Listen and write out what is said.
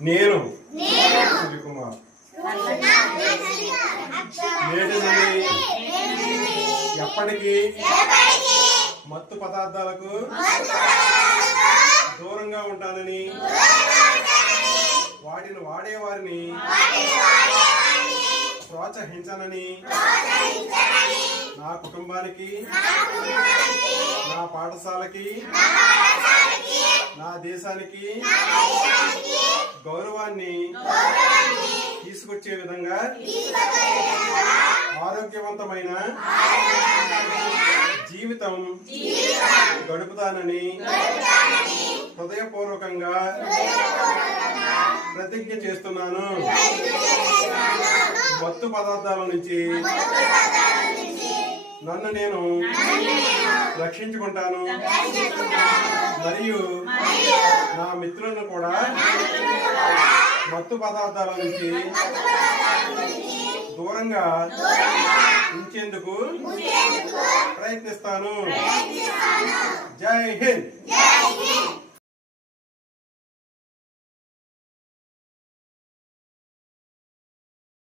నేను. నేటి నుండి ఎప్పటికీ మత్తు పదార్థాలకు దూరంగా ఉంటానని వాటిని వాడేవారిని ప్రోత్సహించనని నా కుటుంబానికి నా పాఠశాలకి నా దేశానికి గౌరవాన్ని తీసుకొచ్చే విధంగా ఆరోగ్యవంతమైన జీవితం గడుపుతానని హృదయపూర్వకంగా ప్రతిజ్ఞ చేస్తున్నాను. మత్తు పదార్థాల నుంచి నన్ను నేను రక్షించుకుంటాను. మరియు నా మిత్రులను కూడా మత్తు పదార్థాల నుంచి దూరంగా ఉంచేందుకు ప్రయత్నిస్తాను. జై హింద్.